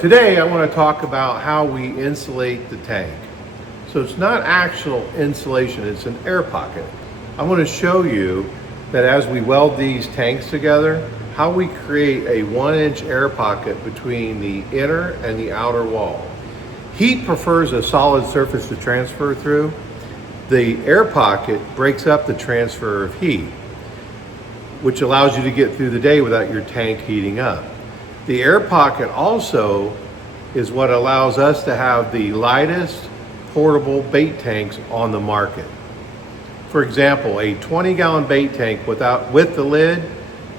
Today I want to talk about how we insulate the tank. So it's not actual insulation, it's an air pocket. I want to show you that as we weld these tanks together, how we create a 1-inch air pocket between the inner and the outer wall. Heat prefers a solid surface to transfer through. The air pocket breaks up the transfer of heat, which allows you to get through the day without your tank heating up. The air pocket also is what allows us to have the lightest portable bait tanks on the market. For example, a 20-gallon bait tank with the lid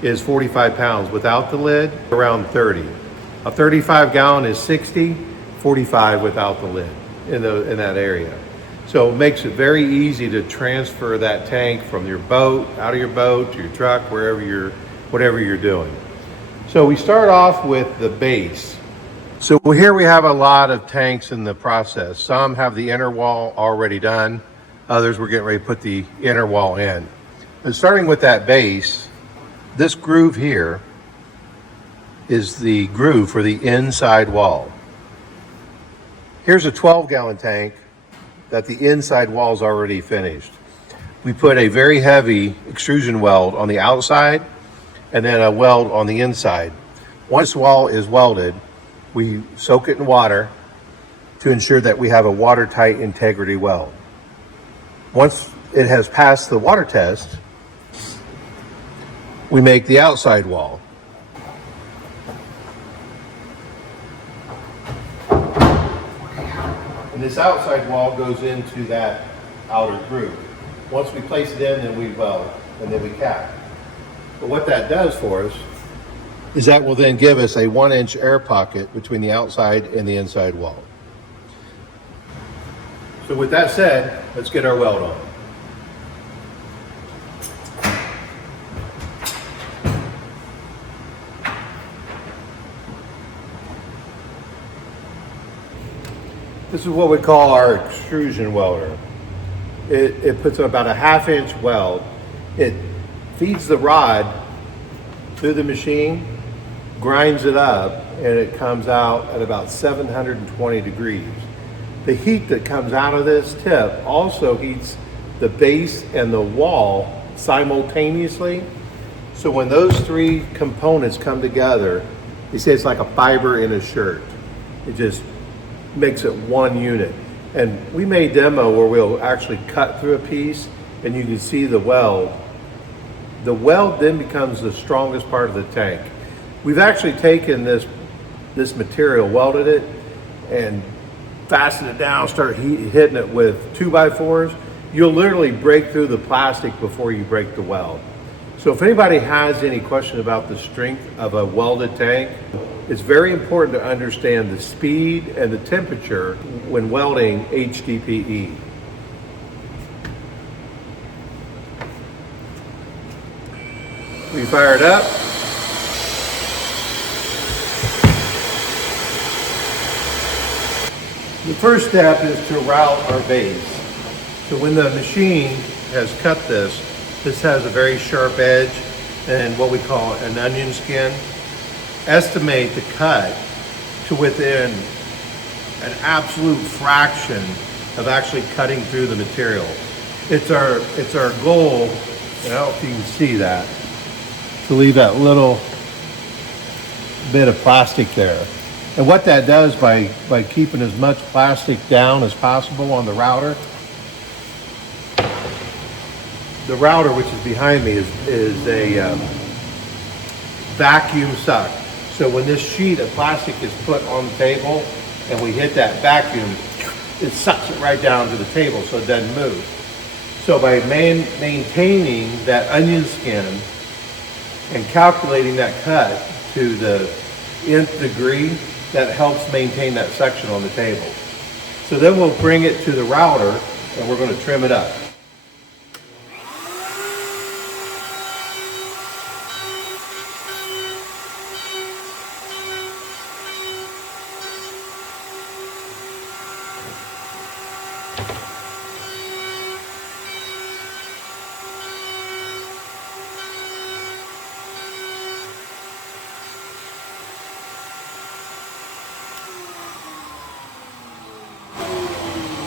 is 45 pounds. Without the lid, around 30. A 35-gallon is 60, 45 without the lid in that area. So it makes it very easy to transfer that tank from your boat, out of your boat, to your truck, whatever you're doing. So we start off with the base. So here we have a lot of tanks in the process. Some have the inner wall already done. Others we're getting ready to put the inner wall in. And starting with that base, this groove here is the groove for the inside wall. Here's a 12-gallon tank that the inside wall is already finished. We put a very heavy extrusion weld on the outside and then a weld on the inside. Once the wall is welded, we soak it in water to ensure that we have a watertight integrity weld. Once it has passed the water test, we make the outside wall. And this outside wall goes into that outer groove. Once we place it in, then we weld, and then we cap. But what that does for us is that will then give us a 1-inch air pocket between the outside and the inside wall. So with that said, let's get our weld on. This is what we call our extrusion welder. It puts about a 1/2-inch weld. It feeds the rod through the machine, grinds it up, and it comes out at about 720 degrees. The heat that comes out of this tip also heats the base and the wall simultaneously. So when those three components come together, they say it's like a fiber in a shirt. It just makes it one unit. And we may demo where we'll actually cut through a piece and you can see the weld. The weld then becomes the strongest part of the tank. We've actually taken this material, welded it, and fastened it down, start hitting it with 2x4s. You'll literally break through the plastic before you break the weld. So if anybody has any question about the strength of a welded tank, it's very important to understand the speed and the temperature when welding HDPE. We fire it up. The first step is to route our base. So when the machine has cut this has a very sharp edge and what we call an onion skin. Estimate the cut to within an absolute fraction of actually cutting through the material. It's our goal, and I don't know if you can see that, to leave that little bit of plastic there. And what that does by keeping as much plastic down as possible on the router, which is behind me, is a vacuum suck. So when this sheet of plastic is put on the table and we hit that vacuum, it sucks it right down to the table so it doesn't move. So by maintaining that onion skin and calculating that cut to the nth degree, that helps maintain that suction on the table. So then we'll bring it to the router and we're going to trim it up.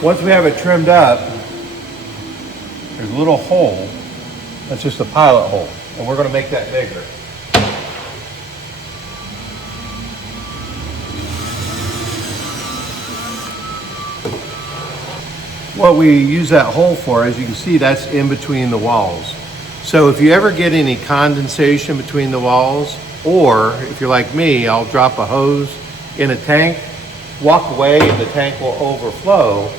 Once we have it trimmed up, there's a little hole. That's just a pilot hole, and we're going to make that bigger. What we use that hole for, as you can see, that's in between the walls. So if you ever get any condensation between the walls, or if you're like me, I'll drop a hose in a tank, walk away, and the tank will overflow.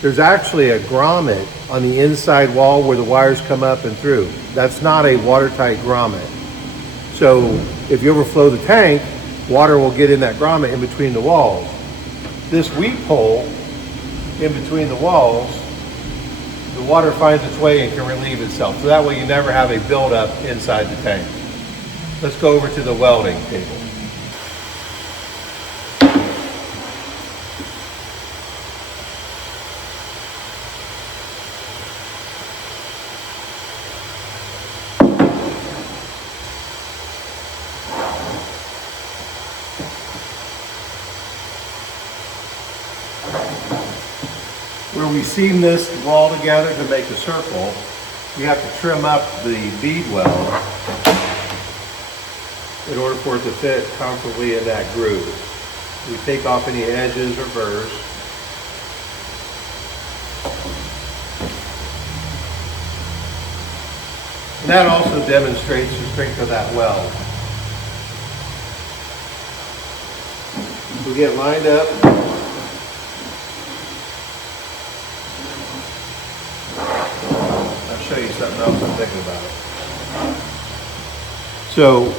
There's actually a grommet on the inside wall where the wires come up and through. That's not a watertight grommet. So if you overflow the tank, water will get in that grommet in between the walls. This weep hole in between the walls, the water finds its way and can relieve itself. So that way you never have a buildup inside the tank. Let's go over to the welding table. Where we seam this wall together to make a circle, we have to trim up the bead weld in order for it to fit comfortably in that groove. We take off any edges or burrs. And that also demonstrates the strength of that weld. We get lined up. Show you something else I'm thinking about it. So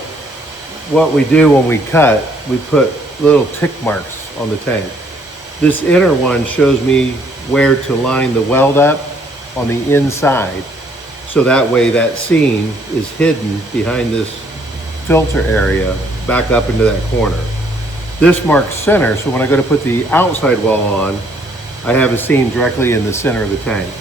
what we do when we cut, we put little tick marks on the tank. This inner one shows me where to line the weld up on the inside, so that way that seam is hidden behind this filter area back up into that corner. This marks center, so when I go to put the outside wall on, I have a seam directly in the center of the tank.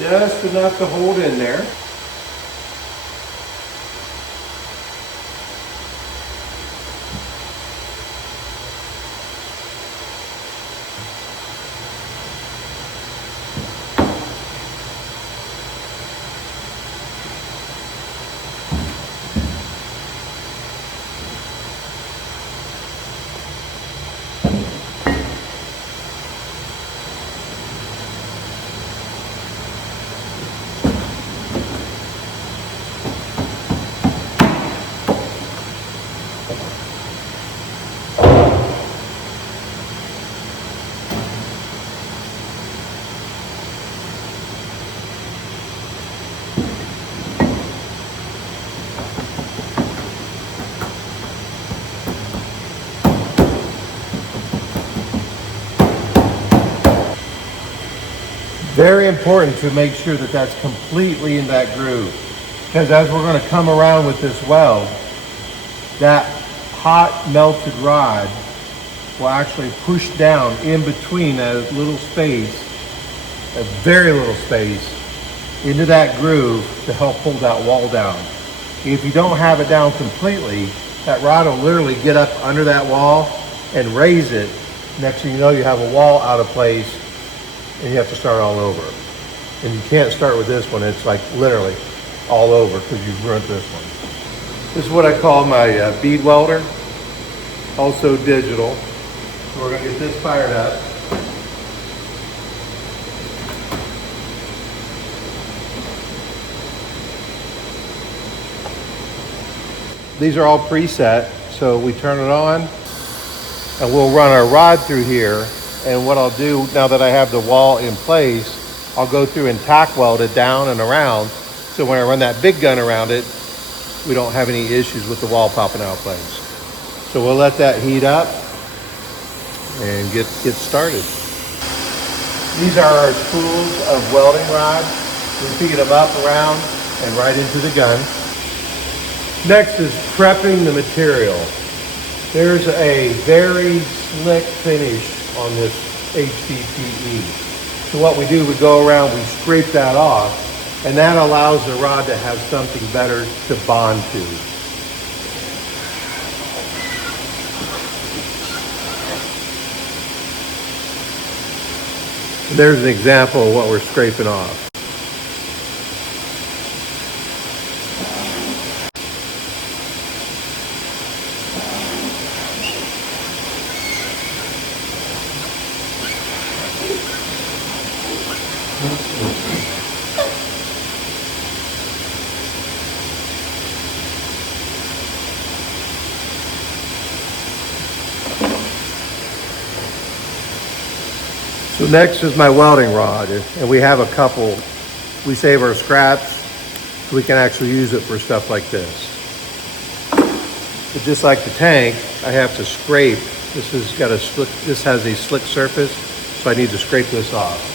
Just enough to hold in there. Very important to make sure that that's completely in that groove, because as we're going to come around with this weld, that hot melted rod will actually push down in between that little space, a very little space, into that groove to help hold that wall down. If you don't have it down completely, that rod will literally get up under that wall and raise it. Next thing you know, you have a wall out of place and you have to start all over. And you can't start with this one. It's like literally all over because you've ruined this one. This is what I call my bead welder, also digital. So we're gonna get this fired up. These are all preset, so we turn it on and we'll run our rod through here. And what I'll do, now that I have the wall in place, I'll go through and tack weld it down and around. So when I run that big gun around it, we don't have any issues with the wall popping out of place. So we'll let that heat up and get started. These are our spools of welding rod. We feed them up, around, and right into the gun. Next is prepping the material. There's a very slick finish on this HDPE. So what we do, we go around, we scrape that off, and that allows the rod to have something better to bond to. And there's an example of what we're scraping off. So next is my welding rod, and we have a couple. We save our scraps so we can actually use it for stuff like this. But just like the tank, I have to scrape. This has a slick surface, so I need to scrape this off.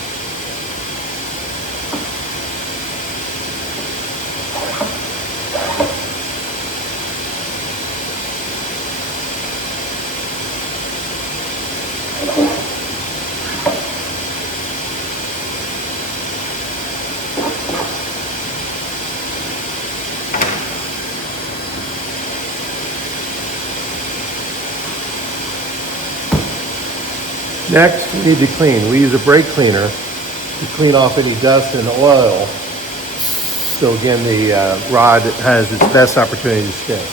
Next, we need to clean. We use a brake cleaner to clean off any dust and oil. So again, the rod has its best opportunity to stick.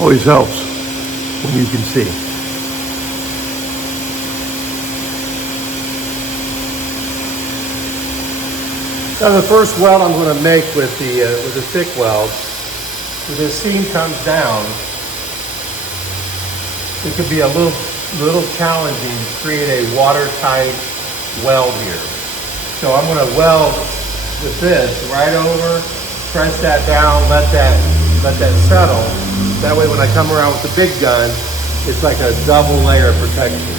Always helps when you can see. Now the first weld I'm going to make with the thick weld, when this seam comes down, it could be a little challenging to create a watertight weld here. So I'm going to weld with this right over, press that down, let that settle. That way when I come around with the big gun, it's like a double layer of protection.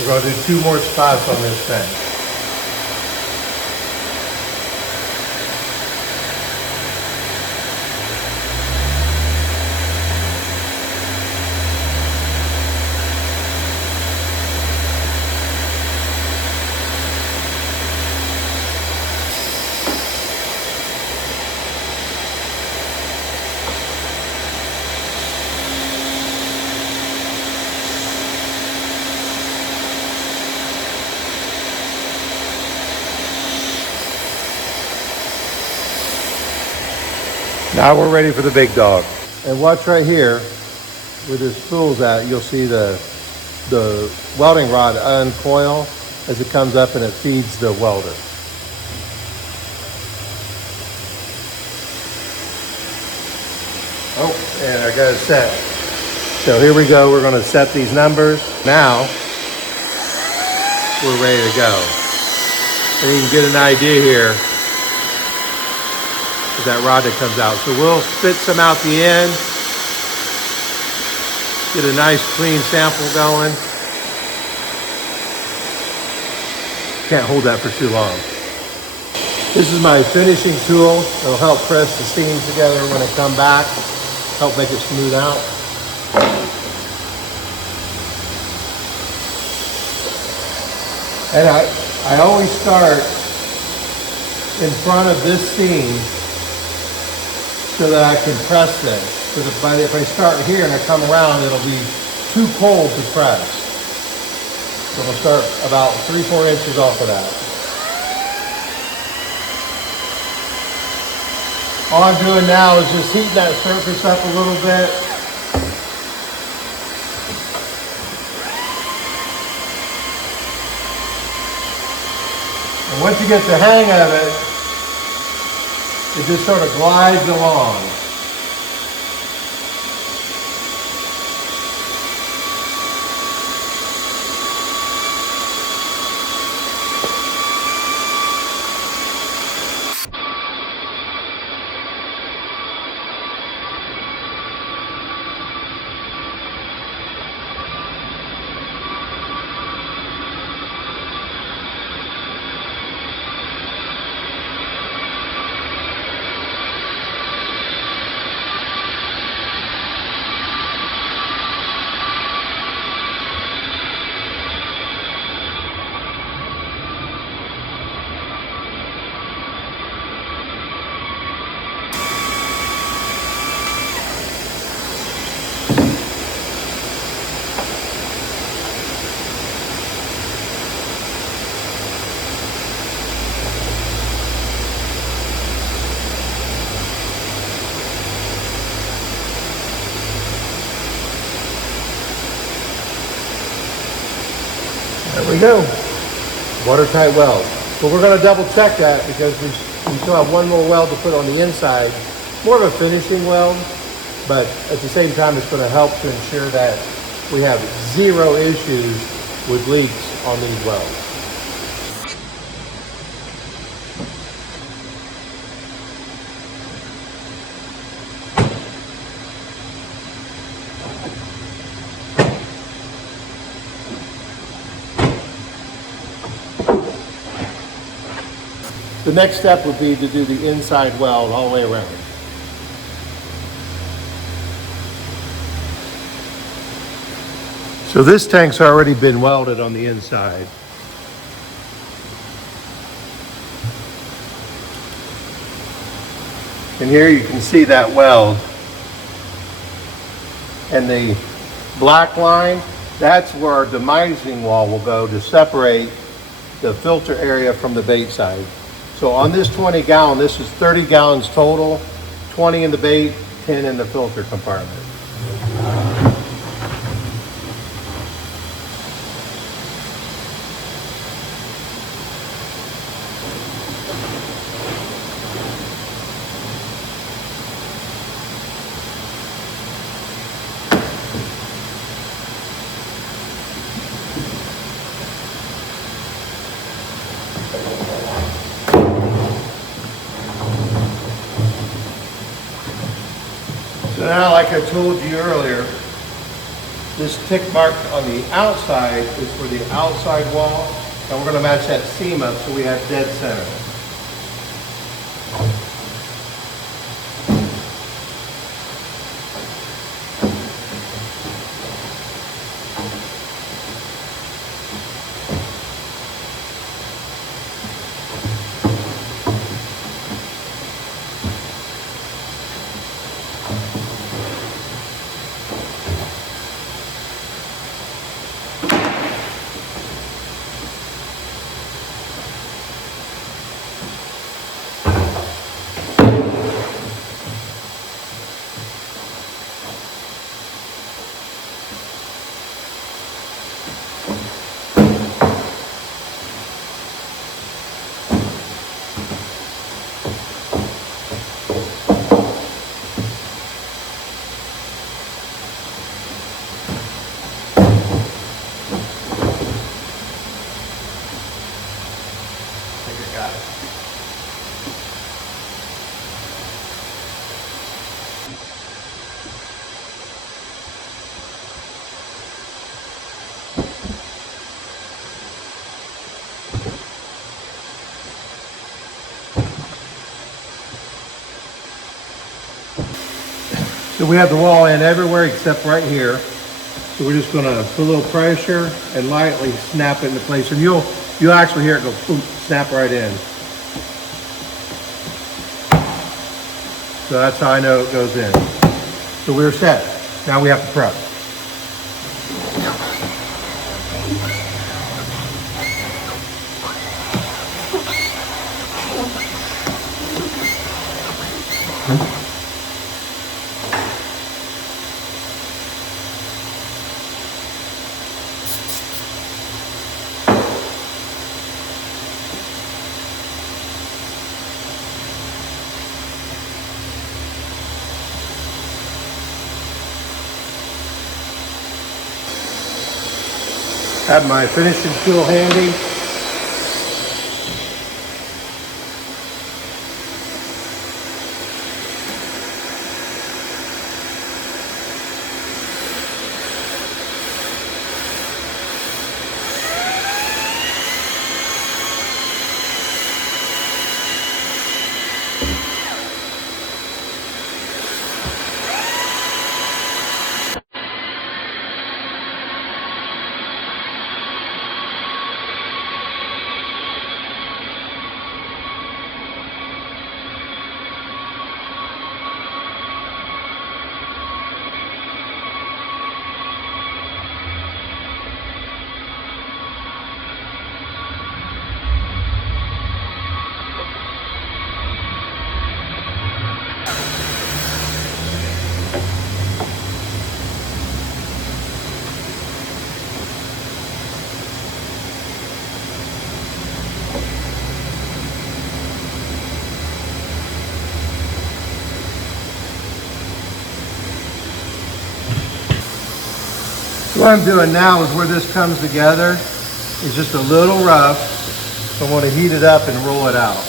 We're going to do 2 more spots on this thing. Now we're ready for the big dog. And watch right here, where this spool's at, you'll see the welding rod uncoil as it comes up and it feeds the welder. Oh, and I got it set. So here we go, we're gonna set these numbers. Now, we're ready to go. And you can get an idea here. That rod that comes out. So we'll spit some out the end, get a nice clean sample going. Can't hold that for too long. This is my finishing tool. It'll help press the seams together when I come back, help make it smooth out. And I always start in front of this seam so that I can press this. Because if I start here and I come around, it'll be too cold to press. So we'll start about 3-4 inches off of that. All I'm doing now is just heating that surface up a little bit. And once you get the hang of it, it just sort of glides along. There we go, watertight weld. But we're going to double check that because we still have one more weld to put on the inside. More of a finishing weld, but at the same time it's going to help to ensure that we have zero issues with leaks on these welds. The next step would be to do the inside weld all the way around. So this tank's already been welded on the inside. And here you can see that weld. And the black line, that's where our demising wall will go to separate the filter area from the bait side. So on this 20 gallon, this is 30 gallons total, 20 in the bait, 10 in the filter compartment. So now, like I told you earlier, this tick mark on the outside is for the outside wall, and we're going to match that seam up so we have dead center. So we have the wall in everywhere except right here. So we're just gonna put a little pressure and lightly snap it into place. And you'll actually hear it go boom, snap right in. So that's how I know it goes in. So we're set. Now we have to prep. Have my finishing tool handy. What I'm doing now is where this comes together is just a little rough. So I want to heat it up and roll it out.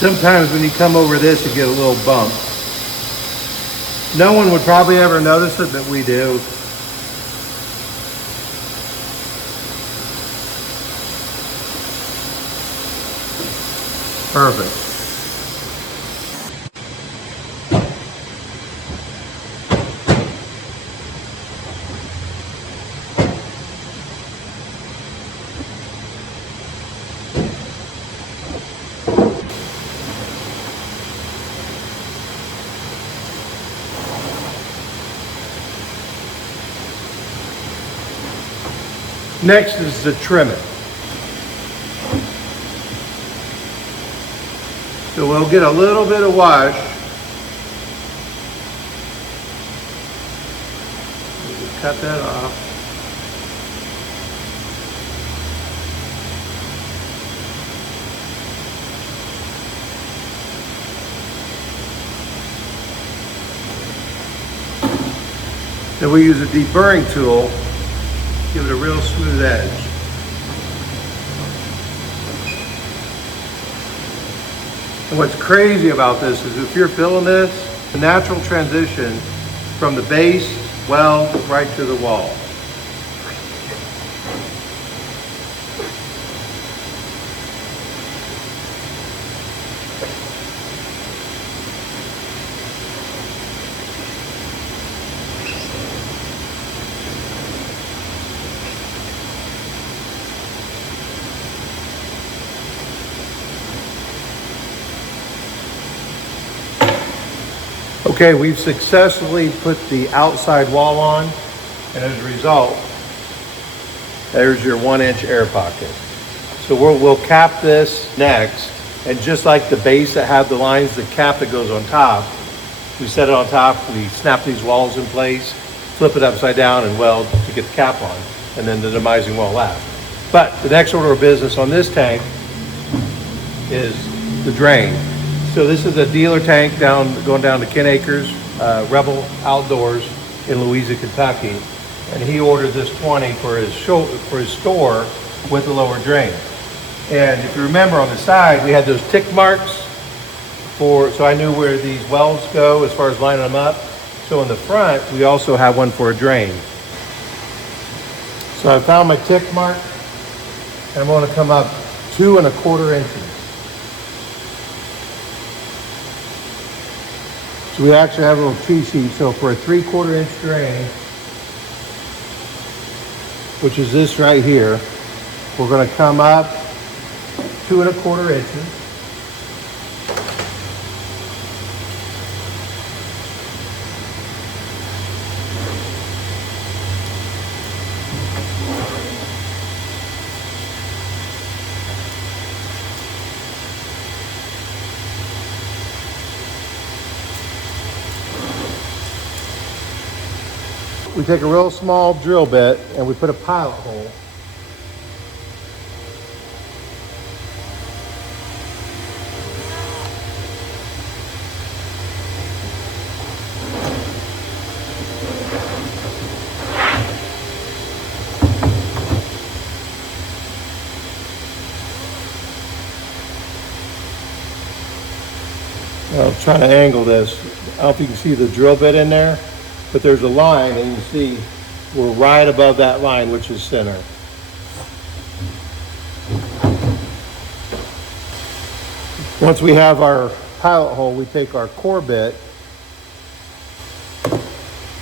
Sometimes when you come over this, you get a little bump. No one would probably ever notice it, but we do. Perfect. Next is to trim it. So we'll get a little bit of wash. We'll cut that off. Then we use a deburring tool. Give it a real smooth edge. And what's crazy about this is if you're filling this, the natural transition from the base weld right to the wall. Okay, we've successfully put the outside wall on, and as a result, there's your 1-inch air pocket. So we'll cap this next, and just like the base that had the lines, the cap that goes on top, we set it on top, we snap these walls in place, flip it upside down and weld to get the cap on, and then the demising wall last. But the next order of business on this tank is the drain. So this is a dealer tank going down to Ken Akers, Rebel Outdoors in Louisa, Kentucky. And he ordered this 20 for his store with a lower drain. And if you remember on the side, we had those tick marks so I knew where these welds go as far as lining them up. So in the front, we also have one for a drain. So I found my tick mark, and I'm going to come up 2 1/4 inches. So we actually have a little cheat sheet. So for a 3/4 inch drain, which is this right here, we're going to come up 2 1/4 inches. We take a real small drill bit and we put a pilot hole. I'm trying to angle this. I don't know if you can see the drill bit in there, but there's a line, and you can see we're right above that line, which is center. Once we have our pilot hole, we take our core bit,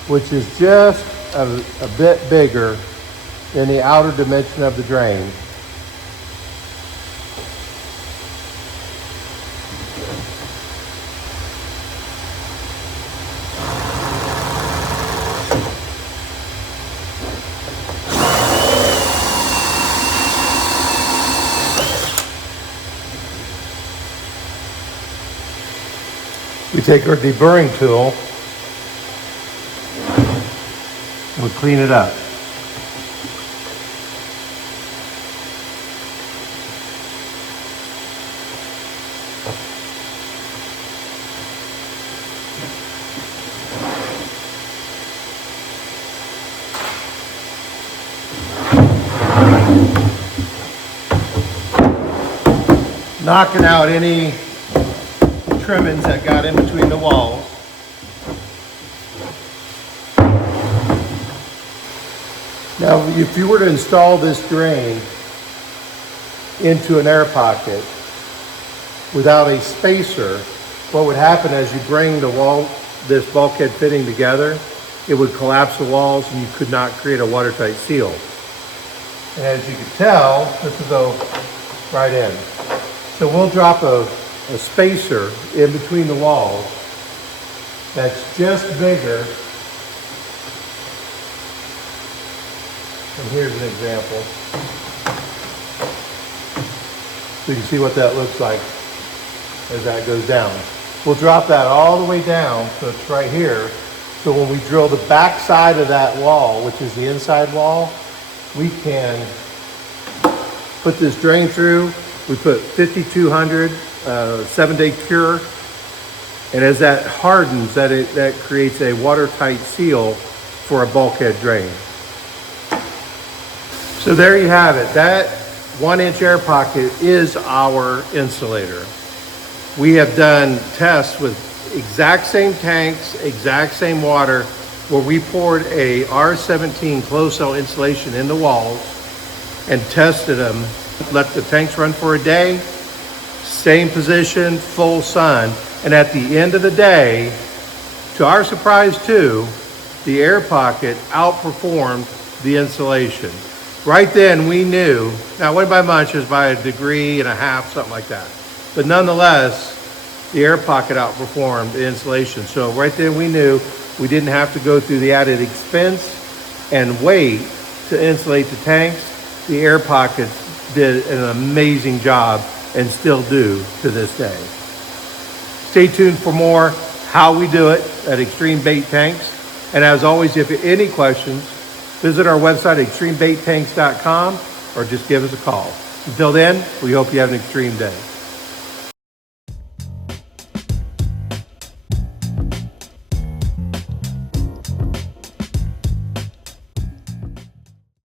which is just a bit bigger than the outer dimension of the drain. We take our deburring tool and we clean it up. Knocking out any trimmings that got in between the walls. Now, if you were to install this drain into an air pocket without a spacer, what would happen as you bring this bulkhead fitting together, it would collapse the walls and you could not create a watertight seal. And as you can tell, this will go right in. So we'll drop a spacer in between the walls that's just bigger. And here's an example. So you can see what that looks like as that goes down. We'll drop that all the way down, so it's right here. So when we drill the back side of that wall, which is the inside wall, we can put this drain through. We put 5200 7-day cure, and as that hardens, that creates a watertight seal for a bulkhead drain. So there you have it. That 1-inch air pocket is our insulator. We have done tests with exact same tanks, exact same water, where we poured a R17 closed cell insulation in the walls and tested them. Let the tanks run for a day, same position, full sun, and at the end of the day, to our surprise too, the air pocket outperformed the insulation. Right then we knew, now it wasn't by much, it was by 1.5 degrees, something like that. But nonetheless, the air pocket outperformed the insulation. So right then we knew we didn't have to go through the added expense and wait to insulate the tanks. The air pockets did an amazing job and still do to this day. Stay tuned for more how we do it at X-Treme Bait Tanks. And as always, if you have any questions, visit our website at xtremebaittanks.com or just give us a call. Until then, we hope you have an extreme day.